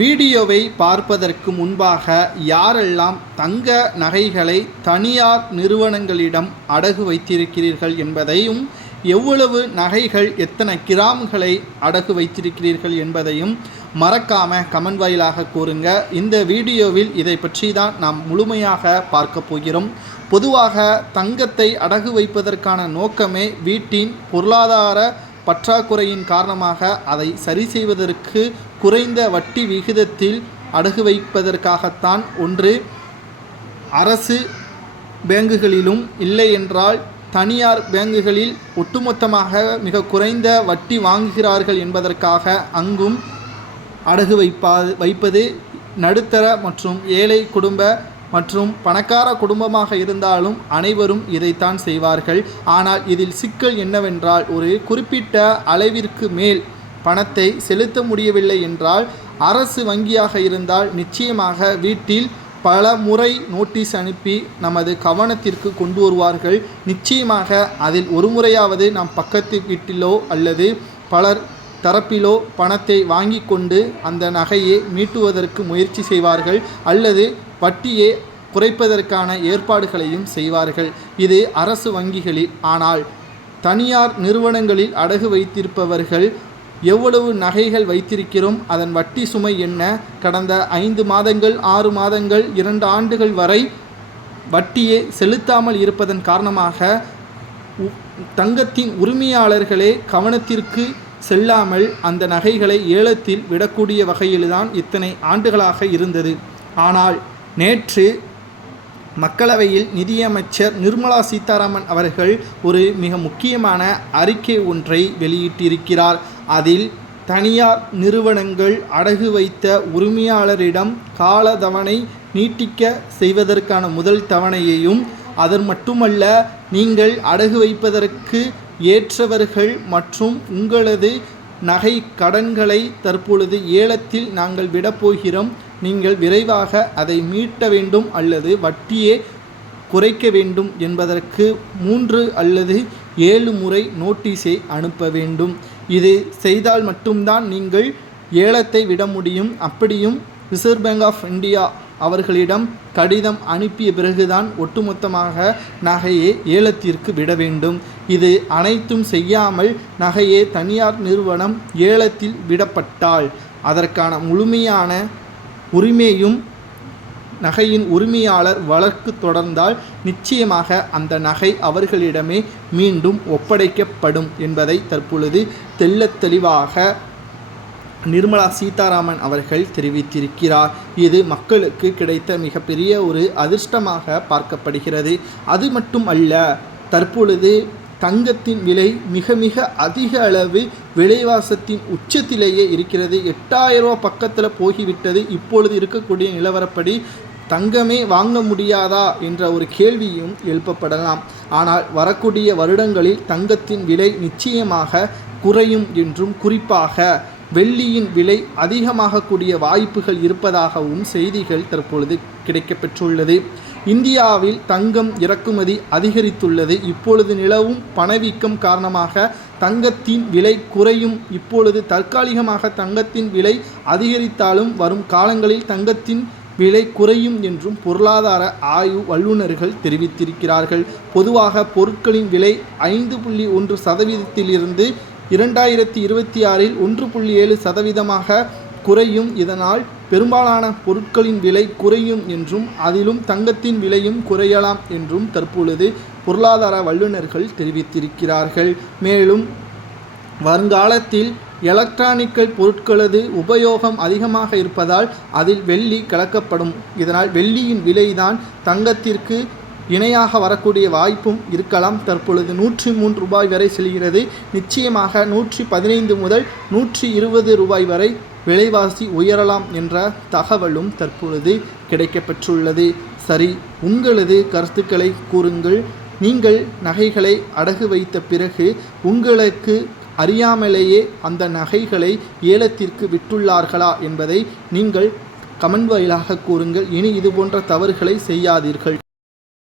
வீடியோவை பார்ப்பதற்கு முன்பாக யாரெல்லாம் தங்க நகைகளை தனியார் நிறுவனங்களிடம் அடகு வைத்திருக்கிறீர்கள் என்பதையும் எவ்வளவு நகைகள் எத்தனை கிராம்களை அடகு வைத்திருக்கிறீர்கள் என்பதையும் மறக்காம கமெண்ட் வாயிலாக கூறுங்க. இந்த வீடியோவில் இதை பற்றி தான் நாம் முழுமையாக பார்க்க போகிறோம். பொதுவாக தங்கத்தை அடகு வைப்பதற்கான நோக்கமே வீட்டின் பொருளாதார பற்றாக்குறையின் காரணமாக அதை சரி செய்வதற்கு குறைந்த வட்டி விகிதத்தில் அடகு வைப்பதற்காகத்தான் ஒன்று அரசு பேங்குகளிலும் இல்லை என்றால் தனியார் பேங்குகளில் ஒட்டுமொத்தமாக மிக குறைந்த வட்டி வாங்குகிறார்கள் என்பதற்காக அங்கும் அடகு வைப்பா வைப்பது நடுத்தர மற்றும் ஏழை குடும்ப மற்றும் பணக்கார குடும்பமாக இருந்தாலும் அனைவரும் இதைத்தான் செய்வார்கள். ஆனால் இதில் சிக்கல் என்னவென்றால் ஒரு குறிப்பிட்ட அளவிற்கு மேல் பணத்தை செலுத்த முடியவில்லை என்றால் அரசு வங்கியாக இருந்தால் நிச்சயமாக வீட்டில் பல முறை நோட்டீஸ் அனுப்பி நமது கவனத்திற்கு கொண்டு வருவார்கள். நிச்சயமாக அதில் ஒரு முறையாவது நம் பக்கத்து வீட்டிலோ அல்லது பலர் தரப்பிலோ பணத்தை வாங்கி கொண்டு அந்த நகையை மீட்டுவதற்கு முயற்சி செய்வார்கள். அல்லது வட்டியை குறைப்பதற்கான ஏற்பாடுகளையும் செய்வார்கள். இது அரசு வங்கிகளில். ஆனால் தனியார் நிறுவனங்களில் அடகு வைத்திருப்பவர்கள் எவ்வளவு நகைகள் வைத்திருக்கிறோம் அதன் வட்டி சுமை என்ன? கடந்த ஐந்து மாதங்கள் ஆறு மாதங்கள் இரண்டு ஆண்டுகள் வரை வட்டியை செலுத்தாமல் இருப்பதன் காரணமாக உ- தங்கத்தின் உரிமையாளர்களே கவனத்திற்கு செல்லாமல் அந்த நகைகளை ஏலத்தில் விடக்கூடிய வகையில்தான் இத்தனை ஆண்டுகளாக இருந்தது. ஆனால் நேற்று மக்களவையில் நிதியமைச்சர் நிர்மலா சீதாராமன் அவர்கள் ஒரு மிக முக்கியமான அறிக்கை ஒன்றை வெளியிட்டிருக்கிறார். அதில் தனியார் நிறுவனங்கள் அடகு வைத்த உரிமையாளரிடம் கால தவணை நீட்டிக்க செய்வதற்கான முதல் தவணையையும் அதன் மட்டுமல்ல நீங்கள் அடகு வைப்பதற்கு ஏற்றவர்கள் மற்றும் உங்களது நகை கடன்களை தற்பொழுது ஏலத்தில் நாங்கள் விடப்போகிறோம். நீங்கள் விரைவாக அதை மீட்ட வேண்டும் அல்லது வட்டியே குறைக்க வேண்டும் என்பதற்கு மூன்று அல்லது ஏழு முறை நோட்டீஸை அனுப்ப வேண்டும். இது செய்தால் மட்டும்தான் நீங்கள் ஏலத்தை விட முடியும். அப்படியும் ரிசர்வ் பேங்க் ஆஃப் இந்தியா அவர்களிடம் கடிதம் அனுப்பிய பிறகுதான் ஒட்டுமொத்தமாக நகையை ஏலத்திற்கு விட வேண்டும். இது அனைத்தும் செய்யாமல் நகையை தனியார் நிறுவனம் ஏலத்தில் விடப்பட்டால் அதற்கான முழுமையான உரிமையும் நகையின் உரிமையாளர் வழக்கு தொடர்ந்தால் நிச்சயமாக அந்த நகை அவர்களிடமே மீண்டும் ஒப்படைக்கப்படும் என்பதை தற்பொழுது தெள்ளத் தெளிவாக நிர்மலா சீதாராமன் அவர்கள் தெரிவித்திருக்கிறார். இது மக்களுக்கு கிடைத்த மிகப்பெரிய ஒரு அதிர்ஷ்டமாக பார்க்கப்படுகிறது. அது மட்டும் அல்ல தற்பொழுது தங்கத்தின் விலை மிக மிக அதிக அளவு விலைவாசத்தின் உச்சத்திலேயே இருக்கிறது. எட்டாயிரம் ரூபா பக்கத்தில் போகிவிட்டது. இப்பொழுது இருக்கக்கூடிய நிலவரப்படி தங்கமே வாங்க முடியாதா என்ற ஒரு கேள்வியும் எழுப்பப்படலாம். ஆனால் வரக்கூடிய வருடங்களில் தங்கத்தின் விலை நிச்சயமாக குறையும் என்றும் குறிப்பாக வெள்ளியின் விலை அதிகமாகக்கூடிய வாய்ப்புகள் இருப்பதாகவும் செய்திகள் தற்பொழுது கிடைக்கப்பெற்றுள்ளது. இந்தியாவில் தங்கம் இறக்குமதி அதிகரித்துள்ளது. இப்பொழுது நிலவும் பணவீக்கம் காரணமாக தங்கத்தின் விலை குறையும். இப்பொழுது தற்காலிகமாக தங்கத்தின் விலை அதிகரித்தாலும் வரும் காலங்களில் தங்கத்தின் விலை குறையும் என்றும் பொருளாதார ஆய்வு வல்லுநர்கள் தெரிவித்திருக்கிறார்கள். பொதுவாக பொருட்களின் விலை ஐந்து புள்ளி ஒன்று சதவீதத்திலிருந்து இரண்டாயிரத்தி இருபத்தி ஆறில் ஒன்று புள்ளி ஏழு சதவீதமாக குறையும். இதனால் பெரும்பாலான பொருட்களின் விலை குறையும் என்றும் அதிலும் தங்கத்தின் விலையும் குறையலாம் என்றும் தற்பொழுது பொருளாதார வல்லுநர்கள் தெரிவித்திருக்கிறார்கள். மேலும் வருங்காலத்தில் எலக்ட்ரானிக்கல் பொருட்களது உபயோகம் அதிகமாக இருப்பதால் அதில் வெள்ளி கலக்கப்படும். இதனால் வெள்ளியின் விலைதான் தங்கத்திற்கு இணையாக வரக்கூடிய வாய்ப்பும் இருக்கலாம். தற்பொழுது நூற்றி மூன்று ரூபாய் வரை செல்கிறது. நிச்சயமாக நூற்றி பதினைந்து முதல் நூற்றி இருபது ரூபாய் வரை விலைவாசி உயரலாம் என்ற தகவலும் தற்பொழுது கிடைக்கப்பெற்றுள்ளது. சரி உங்களது கருத்துக்களை கூறுங்கள். நீங்கள் நகைகளை அடகு வைத்த பிறகு உங்களுக்கு அறியாமலேயே அந்த நகைகளை ஏலத்திற்கு விட்டுள்ளார்களா என்பதை நீங்கள் கமெண்ட் வாயிலாக கூறுங்கள். இனி இது போன்ற தவறுகளை செய்யாதீர்கள்.